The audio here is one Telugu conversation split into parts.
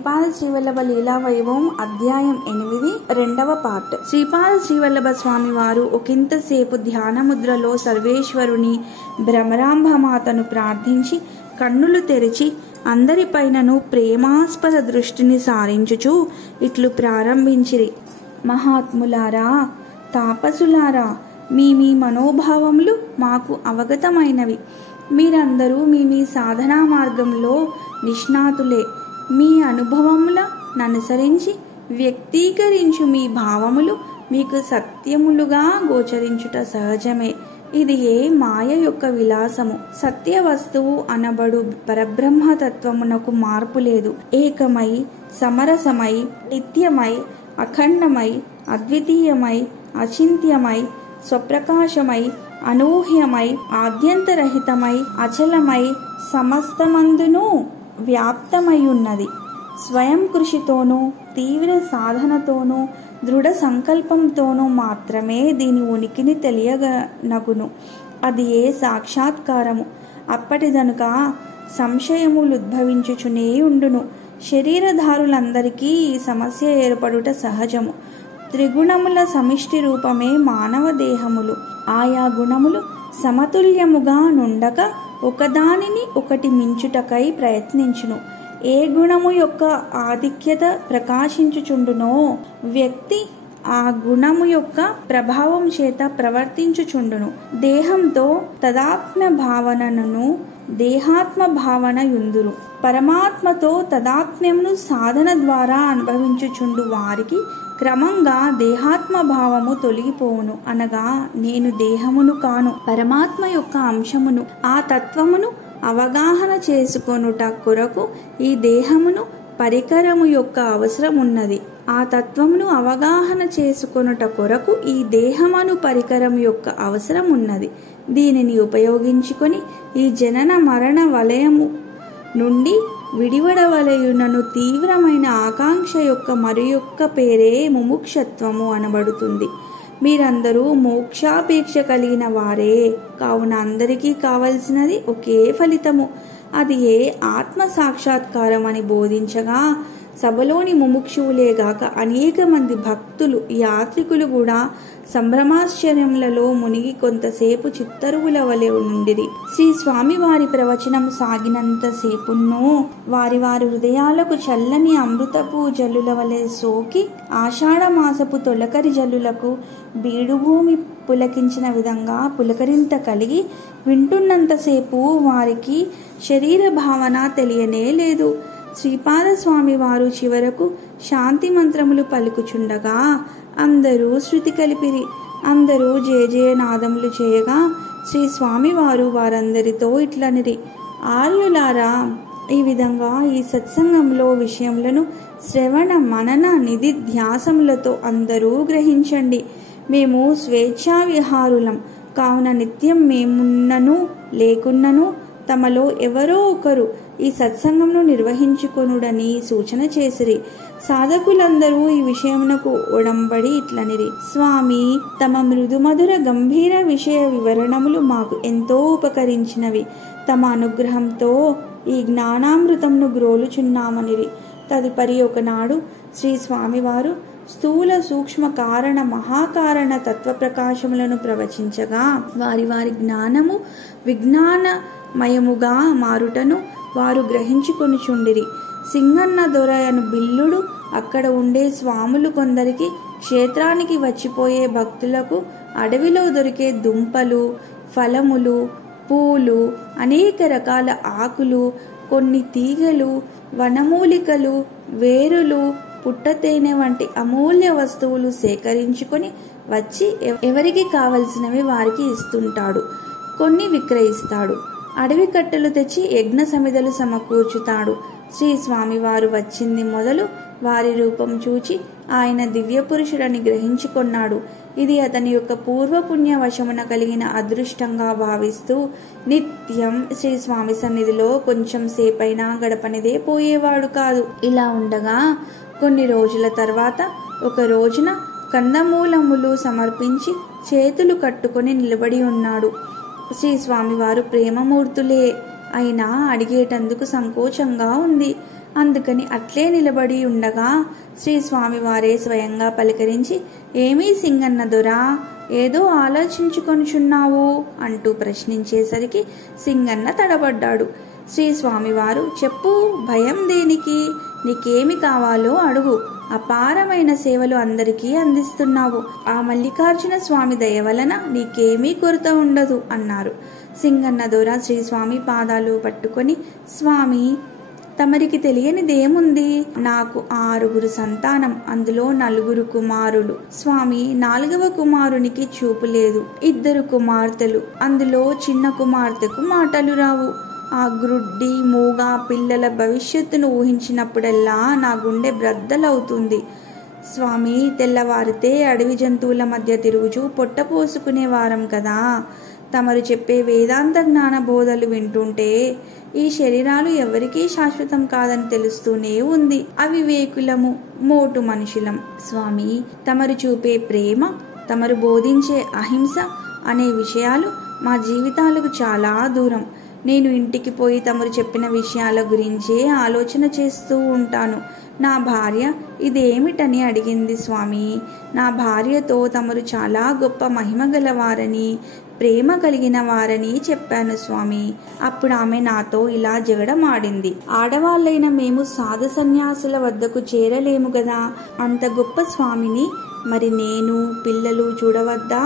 శ్రీపాద శ్రీవల్లభ లీలా వైభవం అధ్యాయం 8 రెండవ పార్ట్. శ్రీపాద శ్రీవల్లభ స్వామి వారు ఒకంతసేపు ధ్యానముద్రలో సర్వేశ్వరుని భ్రమరాంబమాతను ప్రార్థించి కన్నులు తెరిచి అందరిపైనను ప్రేమాస్పద దృష్టిని సారించుచు ఇట్లు ప్రారంభించిరి. మహాత్ములారా, తాపసులారా, మీ మనోభావములు మాకు అవగతమైనవి. మీరందరూ మీ సాధనా మార్గంలో నిష్ణాతులే. మీ అనుభవముల ననుసరించి వ్యక్తీకరించు మీ భావములు మీకు సత్యములుగా గోచరించుట సహజమే. ఇది మాయ యొక్క విలాసము. సత్య వస్తువు అనబడు పరబ్రహ్మతత్వమునకు మార్పు లేదు. ఏకమై, సమరసమై, నిత్యమై, అఖండమై, అద్వితీయమై, అచింత్యమై, స్వప్రకాశమై, అనూహ్యమై, ఆద్యంతరహితమై, అచలమై, సమస్తమందును వ్యాప్తమై ఉన్నది. స్వయం కృషితోనూ తీవ్ర సాధనతోనూ దృఢ సంకల్పంతోనూ మాత్రమే దీని ఉనికిని తెలియనగును. అది సాక్షాత్కారము. అప్పటిదనుక సంశయములు ఉద్భవించుచునే ఉండును. శరీరధారులందరికీ ఈ సమస్య ఏర్పడుట సహజము. త్రిగుణముల సమిష్టి రూపమే మానవ దేహములు. ఆయా గుణములు సమతుల్యముగా నుండక ఒకదానిని ఒకటి మించుటకై ప్రయత్నించును. ఏ గుణము యొక్క ఆధిక్యత ప్రకాశించుచుండునో వ్యక్తి ఆ గుణము యొక్క ప్రభావం చేత ప్రవర్తించుచుండును. దేహంతో తదాత్మ భావనను దేహాత్మ భావన యుందురు. పరమాత్మతో తదాత్మ్యమును సాధన ద్వారా అనుభవించుచుండు వారికి క్రమంగా దేహాత్మ భావము తొలగిపోవును. అనగా నేను దేహమును కాను, పరమాత్మ యొక్క అంశమును. ఆ తత్వమును అవగాహన చేసుకొనుట కొరకు ఈ దేహమును పరికరము యొక్క అవసరం ఉన్నది. ఆ తత్వమును అవగాహన చేసుకొనుట కొరకు ఈ దేహమును పరికరం యొక్క అవసరం ఉన్నది. దీనిని ఉపయోగించుకొని ఈ జనన మరణ వలయము నుండి విడివడవలయునను తీవ్రమైన ఆకాంక్ష యొక్క మరి యొక్క పేరే ముముక్షత్వము అనబడుతుంది. మీరందరూ మోక్షాపేక్ష కలిగిన వారే కావున అందరికీ కావలసినది ఒకే ఫలితము. అది ఆత్మ సాక్షాత్కారం అని బోధించగా సభలోని ముముక్షువులేగాక అనేక మంది భక్తులు యాత్రికులు కూడా సంభ్రమాశ్చర్యములలో మునిగి కొంతసేపు చిత్తరువుల వలె ఉండిరి. శ్రీ స్వామి వారి ప్రవచనం సాగినంతసేపున్నో వారి హృదయాలకు చల్లని అమృతపు జల్లుల వలె సోకి ఆషాఢ మాసపు తొలకరి జల్లులకు బీడుభూమి పులకించిన విధంగా పులకరింత కలిగి వింటున్నంతసేపు వారికి శరీర భావన తెలియనే లేదు. శ్రీపాద స్వామి వారు చివరకు శాంతి మంత్రములు పలుకుచుండగా అందరూ శృతి కలిపిరి. అందరూ జయజయనాదములు చేయగా శ్రీ స్వామి వారు వారందరితో ఇట్లనిరి: ఆర్యులారా, ఈ విధంగా ఈ సత్సంగంలో విషయములను శ్రవణ మనన నిధి ధ్యాసములతో అందరూ గ్రహించండి. మేము స్వేచ్ఛా విహారులం కావున నిత్యం మేమున్నను లేకున్నను తమలో ఎవరో ఒకరు ఈ సత్సంగంను నిర్వహించుకొనుడని సూచన చేసిరి. సాధకులందరూ ఈ విషయమునకు ఒడంబడి ఇట్లనిరి: స్వామి తమ మృదుమధుర గంభీర విషయ వివరణములు మాకు ఎంతో ఉపకరించినవి. తమ అనుగ్రహంతో ఈ జ్ఞానామృతమును గ్రోలుచున్నామనిరి. తదుపరి ఒకనాడు శ్రీ స్వామివారు స్థూల సూక్ష్మ కారణ మహాకారణ తత్వ ప్రకాశములను ప్రవచించగా వారి జ్ఞానము విజ్ఞానమయముగా మారుటను వారు గ్రహించుకొనుచుండిరి. సింగన్న దొరయను బిల్లుడు అక్కడ ఉండే స్వాములు కొందరికి క్షేత్రానికి వచ్చిపోయే భక్తులకు అడవిలో దొరికే దుంపలు, ఫలములు, పూలు, అనేక రకాల ఆకులు, కొన్ని తీగలు, వనమూలికలు, వేరులు, పుట్టతేనె వంటి అమూల్య వస్తువులు సేకరించుకొని వచ్చి ఎవరికి కావలసినవి వారికి ఇస్తుంటాడు. కొన్ని విక్రయిస్తాడు. అడవి కట్టెలు తెచ్చి యజ్ఞ సమిధలు సమకూర్చుతాడు. శ్రీ స్వామివారు వచ్చింది మొదలు వారి రూపం చూచి ఆయన దివ్య పురుషుడని గ్రహించుకొన్నాడు. ఇది అతని యొక్క పూర్వపుణ్య వశమున కలిగిన అదృష్టంగా భావిస్తూ నిత్యం శ్రీ స్వామి సన్నిధిలో కొంచెం సేపైనా గడపనిదే పోయేవాడు కాదు. ఇలా ఉండగా కొన్ని రోజుల తర్వాత ఒక రోజున కందమూలములు సమర్పించి చేతులు కట్టుకొని నిలబడి ఉన్నాడు. శ్రీ స్వామివారు ప్రేమమూర్తులే అయినా అడిగేటందుకు సంకోచంగా ఉంది. అందుకని అట్లే నిలబడి ఉండగా శ్రీ స్వామివారే స్వయంగా పలకరించి, ఏమీ సింగన్న దొరా, ఏదో ఆలోచించుకొనుచున్నావు అంటూ ప్రశ్నించేసరికి సింగన్న తడబడ్డాడు. శ్రీ స్వామివారు, చెప్పు, భయం దేనికి, నీకేమి కావాలో అడుగు, అపారమైన సేవలు అందరికీ అందిస్తున్నావు, ఆ మల్లికార్జున స్వామి దయ వలన నీకేమీ కొరత ఉండదు అన్నారు. సింగన్న దొర శ్రీ స్వామి పాదాలు పట్టుకొని, స్వామి, తమరికి తెలియనిదేముంది, నాకు 6 సంతానం, అందులో 4 కుమారులు. స్వామి, 4వ కుమారునికి చూపు లేదు, 2 కుమార్తెలు, అందులో చిన్న కుమార్తెకు మాటలు రావు. ఆ గ్రుడ్డి మూగ పిల్లల భవిష్యత్తును ఊహించినప్పుడల్లా నా గుండె బ్రద్దలవుతుంది. స్వామి, తెల్లవారితే అడవి జంతువుల మధ్య తిరుగుచూ పొట్ట పోసుకునేవారం కదా. తమరు చెప్పే వేదాంత జ్ఞాన బోధలు వింటుంటే ఈ శరీరాలు ఎవరికీ శాశ్వతం కాదని తెలుస్తూనే ఉంది. అవివేకులము, మోటు మనుషులం. స్వామి, తమరు చూపే ప్రేమ, తమరు బోధించే అహింస అనే విషయాలు మా జీవితాలకు చాలా దూరం. నేను ఇంటికి పోయి తమరు చెప్పిన విషయాల గురించే ఆలోచన చేస్తూ ఉంటాను. నా భార్య ఇదేమిటని అడిగింది స్వామి. నా భార్యతో తమరు చాలా గొప్ప మహిమ గలవారని, ప్రేమ కలిగిన వారని చెప్పాను స్వామి. అప్పుడు ఆమె నాతో ఇలా జగడమాడింది, ఆడవాళ్ళైన మేము సాధు సన్యాసుల వద్దకు చేరలేము గదా, అంత గొప్ప స్వామిని మరి నేను, పిల్లలు చూడవద్దా,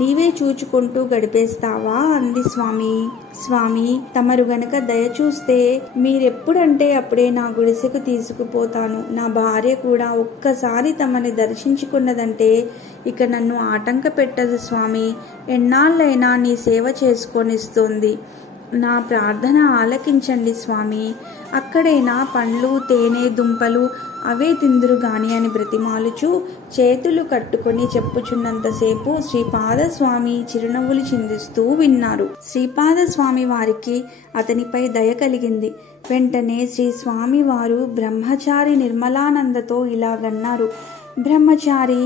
నీవే చూచుకుంటూ గడిపేస్తావా అంది స్వామి. స్వామి, తమరు గనక దయ చూస్తే మీరెప్పుడంటే అప్పుడే నా గుడిసెకు తీసుకుపోతాను. నా భార్య కూడా ఒక్కసారి తమని దర్శించుకున్నదంటే ఇక నన్ను ఆటంక పెట్టదు స్వామి. ఎన్నాళ్ళైనా నీ సేవ చేసుకొనిస్తోంది. నా ప్రార్థన ఆలకించండి స్వామి. అక్కడైనా పండ్లు, తేనె, దుంపలు అవే తిందురు గాని అని బ్రతిమాలుచూ చేతులు కట్టుకొని చెప్పుచున్నంతసేపు శ్రీపాదస్వామి చిరునవ్వులు చిందిస్తూ విన్నారు. శ్రీపాదస్వామి వారికి అతనిపై దయ కలిగింది. వెంటనే శ్రీ స్వామి వారు బ్రహ్మచారి నిర్మలానందతో ఇలాగన్నారు, బ్రహ్మచారి,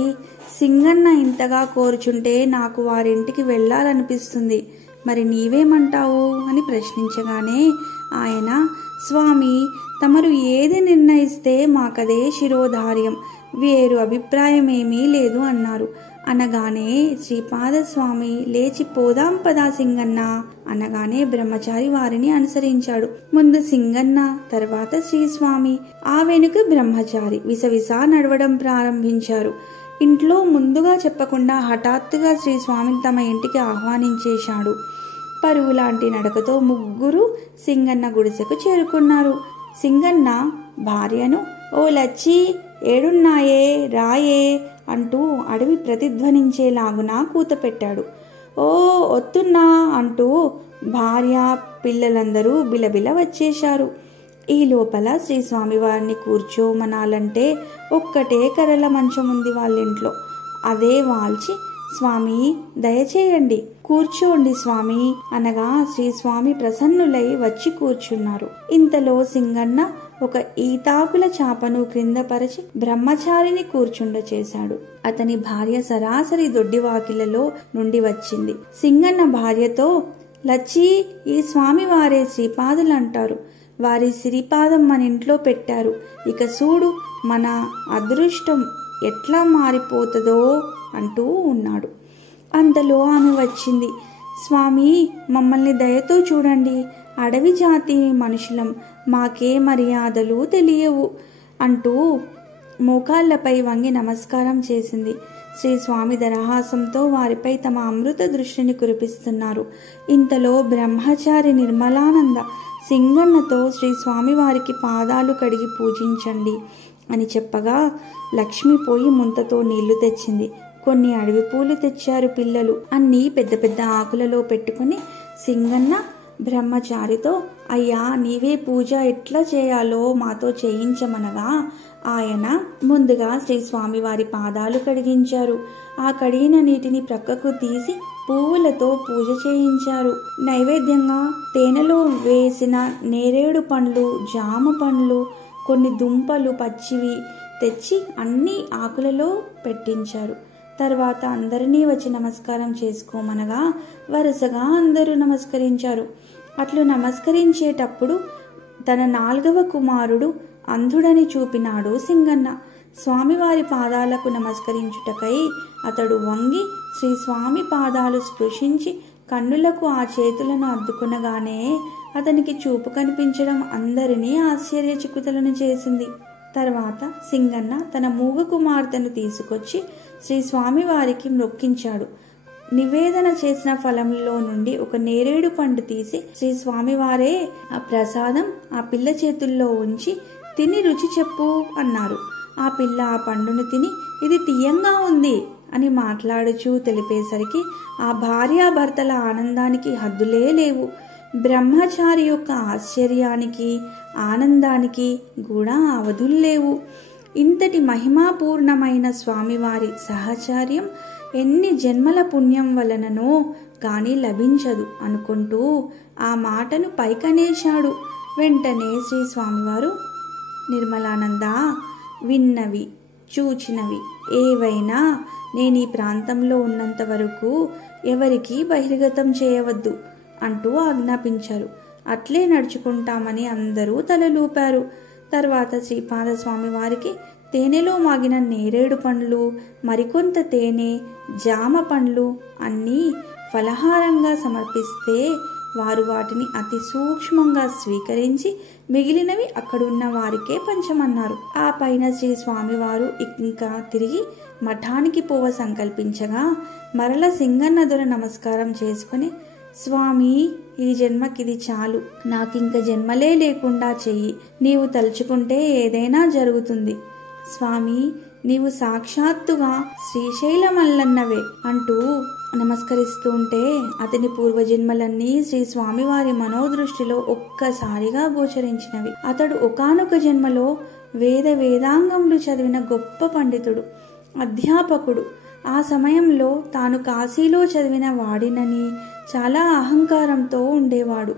సింగన్న ఇంతగా కోరుచుంటే నాకు వారింటికి వెళ్ళాలనిపిస్తుంది, మరి నీవేమంటావు అని ప్రశ్నించగానే ఆయన, స్వామి, తమరు ఏది నిర్ణయిస్తే మాకదే శిరోధార్యం, వేరు అభిప్రాయమేమీ లేదు అన్నారు. అనగానే శ్రీపాదస్వామి లేచి, పోదాం పదా సింగన్న అనగానే బ్రహ్మచారి వారిని అనుసరించాడు. ముందు సింగన్న, తర్వాత శ్రీస్వామి, ఆ వెనుక బ్రహ్మచారి విసవిసా నడవడం ప్రారంభించారు. ఇంట్లో ముందుగా చెప్పకుండా హఠాత్తుగా శ్రీ స్వామిని తమ ఇంటికి ఆహ్వానించేశాడు. పరుగులాంటి నడకతో ముగ్గురు సింగన్న గుడిసెకు చేరుకున్నారు. సింగన్న భార్యను, ఓ లచ్చి, ఏడున్నాయే, రాయే అంటూ అడవి ప్రతిధ్వనించేలాగునా కూత పెట్టాడు. ఓ ఒత్తున్నా అంటూ భార్య, పిల్లలందరూ బిలబిల వచ్చేశారు. ఈ లోపల శ్రీ స్వామివారిని కూర్చోమనాలంటే ఒక్కటే కర్రల మంచం ఉంది వాళ్ళింట్లో. అదే వాల్చి, స్వామి దయచేయండి, కూర్చోండి స్వామి అనగా శ్రీ స్వామి ప్రసన్నులై వచ్చి కూర్చున్నారు. ఇంతలో సింగన్న ఒక ఈతాకుల చాపను క్రింద పరిచి బ్రహ్మచారిని కూర్చుండ చేశాడు. అతని భార్య సరాసరి దొడ్డివాకిలలో నుండి వచ్చింది. సింగన్న భార్యతో, లచ్చి, ఈ స్వామి వారే శ్రీపాదులంటారు, వారి సిరిపాదం మన ఇంట్లో పెట్టారు, ఇక చూడు మన అదృష్టం ఎట్లా మారిపోతుందో అంటూ ఉన్నాడు. అంతలో ఆమె వచ్చింది. స్వామి, మమ్మల్ని దయతో చూడండి, అడవి జాతి మనుషులం, మాకే మర్యాదలు తెలియవు అంటూ మోకాళ్లపై వంగి నమస్కారం చేసింది. శ్రీ స్వామి దరహాసంతో వారిపై తమ అమృత దృష్టిని కురిపిస్తున్నారు. ఇంతలో బ్రహ్మచారి నిర్మలానంద సింగన్నతో, శ్రీ స్వామి వారికి పాదాలు కడిగి పూజించండి అని చెప్పగా లక్ష్మి పోయి ముంతతో నీళ్లు తెచ్చింది. కొన్ని అడవి పూలు తెచ్చారు పిల్లలు. అన్నీ పెద్ద పెద్ద ఆకులలో పెట్టుకుని సింగన్న బ్రహ్మచారితో, అయ్యా, నీవే పూజ ఎట్లా చేయాలో మాతో చేయించమనగా ఆయన ముందుగా శ్రీ స్వామి వారి పాదాలు కడిగించారు. ఆ కడిగిన నీటిని ప్రక్కకు తీసి పువ్వులతో పూజ చేయించారు. నైవేద్యంగా తేనెలో వేసిన నేరేడు పండ్లు, జామ పండ్లు, కొన్ని దుంపలు పచ్చివి తెచ్చి అన్ని ఆకులలో పెట్టించారు. తర్వాత అందరినీ వచ్చి నమస్కారం చేసుకోమనగా వరుసగా అందరూ నమస్కరించారు. అట్లు నమస్కరించేటప్పుడు తన 4వ కుమారుడు అంధుడని చూపినాడు సింగన్న. స్వామివారి పాదాలకు నమస్కరించుటకై అతడు వంగి శ్రీ స్వామి పాదాలు స్పృశించి కన్నులకు ఆ చేతులను అద్దుకునగానే అతనికి చూపు కనిపించడం అందరినీ ఆశ్చర్యచకితులను చేసింది. తర్వాత సింగన్న తన మూగ కుమార్తెను తీసుకొచ్చి శ్రీ స్వామివారికి మొక్కించాడు. నివేదన చేసిన ఫలంలో నుండి ఒక నేరేడు పండు తీసి శ్రీ స్వామివారే ఆ ప్రసాదం ఆ పిల్ల చేతుల్లో ఉంచి తిని రుచి చెప్పు అన్నారు. ఆ పిల్ల ఆ పండును తిని ఇది తీయంగా ఉంది అని మాట్లాడుచూ తెలిపేసరికి ఆ భార్యాభర్తల ఆనందానికి హద్దులే లేవు. బ్రహ్మచారి యొక్క ఆశ్చర్యానికి ఆనందానికి కూడా అవధుల్లేవు. ఇంతటి మహిమాపూర్ణమైన స్వామివారి సహచర్యం ఎన్ని జన్మల పుణ్యం వలననో కానీ లభించదు అనుకుంటూ ఆ మాటను పైకనేశాడు. వెంటనే శ్రీ స్వామివారు, నిర్మలానంద, విన్నవి చూచినవి ఏవైనా నేను ఈ ప్రాంతంలో ఉన్నంత వరకు ఎవరికీ బహిర్గతం చేయవద్దు అంటూ ఆజ్ఞాపించారు. అట్లే నడుచుకుంటామని అందరూ తలలూపారు. తర్వాత శ్రీపాదస్వామి వారికి తేనెలో మాగిన నేరేడు పండ్లు, మరికొంత తేనె, జామ పండ్లు అన్నీ ఫలహారంగా సమర్పిస్తే వారు వాటిని అతి సూక్ష్మంగా స్వీకరించి మిగిలినవి అక్కడున్న వారికే పంచమన్నారు. ఆ పైన శ్రీ స్వామివారు ఇంకా తిరిగి మఠానికి పోవ సంకల్పించగా మరల సింగన్న దొర నమస్కారం చేసుకుని, స్వామి, ఈ జన్మకిది చాలు, నాకింక జన్మలే లేకుండా చెయ్యి, నీవు తలుచుకుంటే ఏదైనా జరుగుతుంది. స్వామి, నీవు సాక్షాత్తుగా శ్రీశైలమల్లన్నవే అంటూ నమస్కరిస్తూ ఉంటే అతని పూర్వజన్మలన్నీ శ్రీ స్వామివారి మనోదృష్టిలో ఒక్కసారిగా గోచరించినవి. అతడు ఒకానొక జన్మలో వేదాంగములు చదివిన గొప్ప పండితుడు, అధ్యాపకుడు. ఆ సమయంలో తాను కాశీలో చదివిన వాడినని చాలా అహంకారంతో ఉండేవాడు.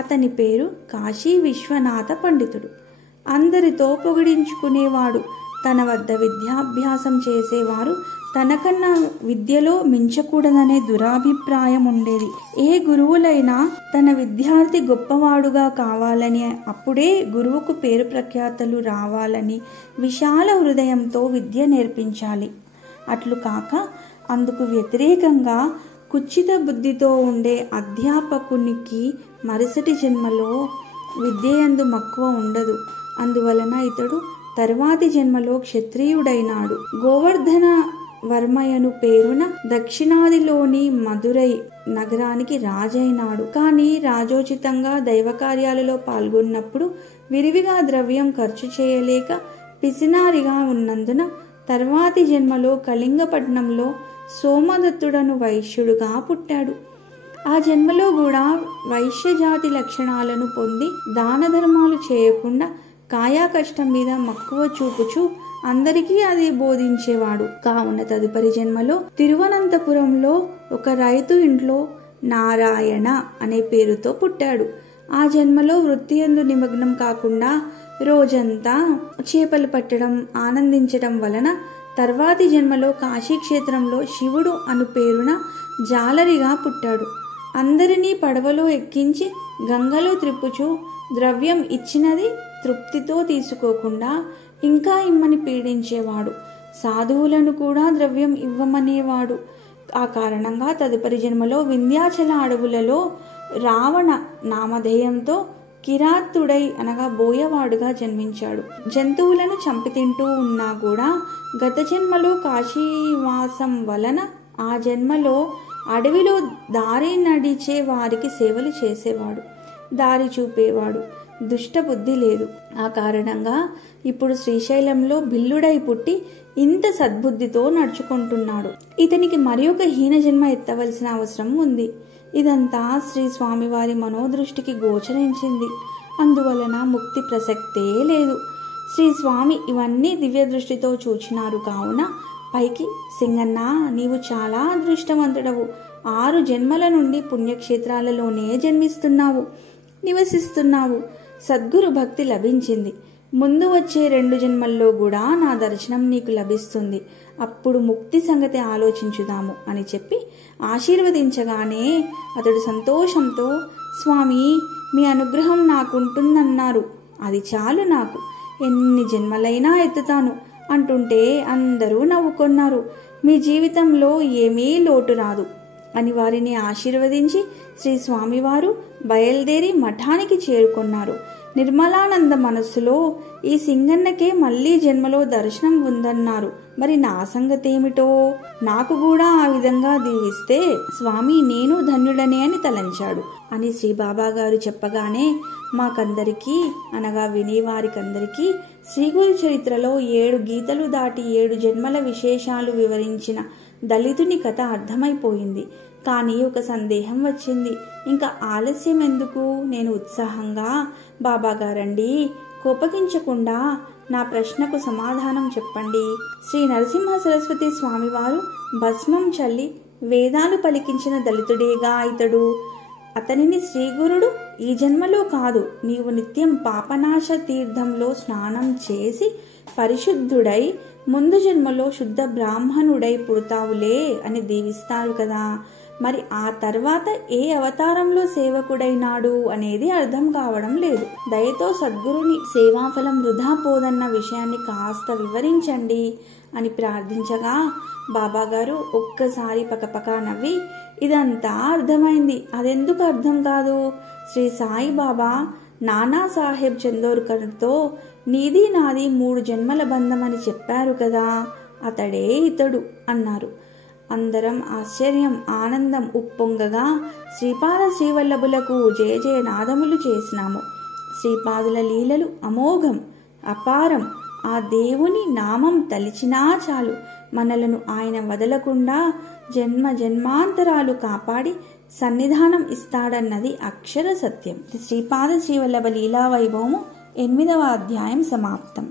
అతని పేరు కాశీ విశ్వనాథ పండితుడు. అందరితో పొగిడించుకునేవాడు. తన వద్ద విద్యాభ్యాసం చేసేవారు తనకన్నా విద్యలో మించకూడదనే దురాభిప్రాయం ఉండేది. ఏ గురువులైనా తన విద్యార్థి గొప్పవాడుగా కావాలని, అప్పుడే గురువుకు పేరు ప్రఖ్యాతలు రావాలని విశాల హృదయంతో విద్య నేర్పించాలి. అట్లు కాక అందుకు వ్యతిరేకంగా కుచిత బుద్ధితో ఉండే అధ్యాపకునికి మరుసటి జన్మలో విద్యయందు మక్కువ ఉండదు. అందువలన ఇతడు తర్వాతి జన్మలో క్షత్రియుడైనాడు. గోవర్ధన వర్మయను పేరున దక్షిణాదిలోని మధురై నగరానికి రాజైనాడు. కానీ రాజోచితంగా దైవ కార్యాలలో పాల్గొన్నప్పుడు విరివిగా ద్రవ్యం ఖర్చు చేయలేక పిసినారిగా ఉన్నందున తర్వాతి జన్మలో కళింగపట్నంలో సోమదత్తుడను వైశ్యుడుగా పుట్టాడు. ఆ జన్మలో కూడా వైశ్యజాతి లక్షణాలను పొంది దాన ధర్మాలు చేయకుండా కాయా కష్టం మీద మక్కువ చూపుచూ అందరికీ అదే బోధించేవాడు. కావున తదుపరి జన్మలో తిరువనంతపురంలో ఒక రైతు ఇంట్లో నారాయణ అనే పేరుతో పుట్టాడు. ఆ జన్మలో వృత్తి యందు నిమగ్నం కాకుండా రోజంతా చేపలు పట్టడం, ఆనందించడం వలన తర్వాతి జన్మలో కాశీక్షేత్రంలో శివుడు అను పేరున జాలరిగా పుట్టాడు. అందరినీ పడవలో ఎక్కించి గంగలో త్రిప్పుచూ ద్రవ్యం ఇచ్చినది తృప్తితో తీసుకోకుండా ఇంకా ఇమ్మని పీడించేవాడు. సాధువులను కూడా ద్రవ్యం ఇవ్వమనేవాడు. ఆ కారణంగా తదుపరి జన్మలో వింధ్యాచల అడవులలో రావణ నామధేయంతో కిరాతుడై అనగా బోయవాడుగా జన్మించాడు. జంతువులను చంపి తింటూ ఉన్నా కూడా గత జన్మలో కాశీవాసం వలన ఆ జన్మలో అడవిలో దారి నడిచే వారికి సేవలు చేసేవాడు, దారి చూపేవాడు. దుష్టబుద్ధి లేదు. ఆ కారణంగా ఇప్పుడు శ్రీశైలంలో బిల్లుడై పుట్టి ఇంత సద్బుద్ధితో నడుచుకుంటున్నాడు. ఇతనికి మరి ఒక హీన జన్మ ఎత్తవలసిన అవసరం ఉంది. ఇదంతా శ్రీ స్వామివారి మనోదృష్టికి గోచరించింది. అందువలన ముక్తి ప్రసక్తే లేదు. శ్రీ స్వామి ఇవన్నీ దివ్య దృష్టితో చూచినారు. కావున పైకి, సింగన్న, నీవు చాలా అదృష్టవంతుడవు. 6 జన్మల నుండి పుణ్యక్షేత్రాలలోనే జన్మిస్తున్నావు, నివసిస్తున్నావు. సద్గురు భక్తి లభించింది. ముందు వచ్చే 2 జన్మల్లో కూడా నా దర్శనం నీకు లభిస్తుంది. అప్పుడు ముక్తి సంగతి ఆలోచించుదాము అని చెప్పి ఆశీర్వదించగానే అతడు సంతోషంతో స్వామి, మీ అనుగ్రహం నాకుంటుందన్నారు, అది చాలు నాకు, ఎన్ని జన్మలైనా ఎత్తుతాను అంటుంటే అందరూ నవ్వుకొన్నారు. మీ జీవితంలో ఏమీ లోటు రాదు అని వారిని ఆశీర్వదించి శ్రీ స్వామివారు బయలుదేరి మఠానికి చేరుకున్నారు. నిర్మలానంద మనస్సులో ఈ సింగన్నకే మళ్లీ జన్మలో దర్శనం ఉందన్నారు, మరి నా సంగతేమిటో, నాకు కూడా ఆ విధంగా దీవిస్తే స్వామి నేను ధన్యుడనే అని తలంచాడు అని శ్రీ బాబాగారు చెప్పగానే మాకందరికీ అనగా వినేవారికందరికీ శ్రీగురు చరిత్రలో 7 గీతలు దాటి 7 జన్మల విశేషాలు వివరించిన దళితుని కథ అర్థమైపోయింది. కానీ ఒక సందేహం వచ్చింది. ఇంకా ఆలస్యం ఎందుకు? నేను ఉత్సాహంగా, బాబాగారండి, కోపగించకుండా నా ప్రశ్నకు సమాధానం చెప్పండి. శ్రీ నరసింహ సరస్వతి స్వామివారు భస్మం చల్లి వేదాలు పలికించిన దళితుడేగా ఇతడు. అతనిని శ్రీగురుడు ఈ జన్మలో కాదు, నీవు నిత్యం పాపనాశ తీర్థంలో స్నానం చేసి పరిశుద్ధుడై ముందు జన్మలో శుద్ధ బ్రాహ్మణుడై పుడతావులే అని దీవిస్తారు కదా. మరి ఆ తర్వాత ఏ అవతారంలో సేవకుడైనాడు అనేది అర్థం కావడం లేదు. దయతో సద్గురుని సేవాఫలం వృధా పోదన్న విషయాన్ని కాస్త వివరించండి అని ప్రార్థించగా బాబాగారు ఒక్కసారి పకపక నవ్వి, ఇదంతా అర్థమైంది, అదెందుకు అర్థం కాదు? శ్రీ సాయిబాబా నానా సాహెబ్ చందోర్కర్తో నీది నాది 3 జన్మల బంధం అని చెప్పారు కదా, అతడే ఇతడు అన్నారు. అందరం ఆశ్చర్యం, ఆనందం ఉప్పొంగగా శ్రీపాద శ్రీవల్లభులకు జయ జయ నాదములు చేసినాము. శ్రీపాదుల లీలలు అమోఘం, అపారం. ఆ దేవుని నామం తలిచినా చాలు, మనలను ఆయన వదలకుండా జన్మ జన్మాంతరాలు కాపాడి సన్నిధానం ఇస్తాడన్నది అక్షర సత్యం. శ్రీపాద శ్రీవల్లభ లీలా వైభవము 8వ అధ్యాయం సమాప్తం.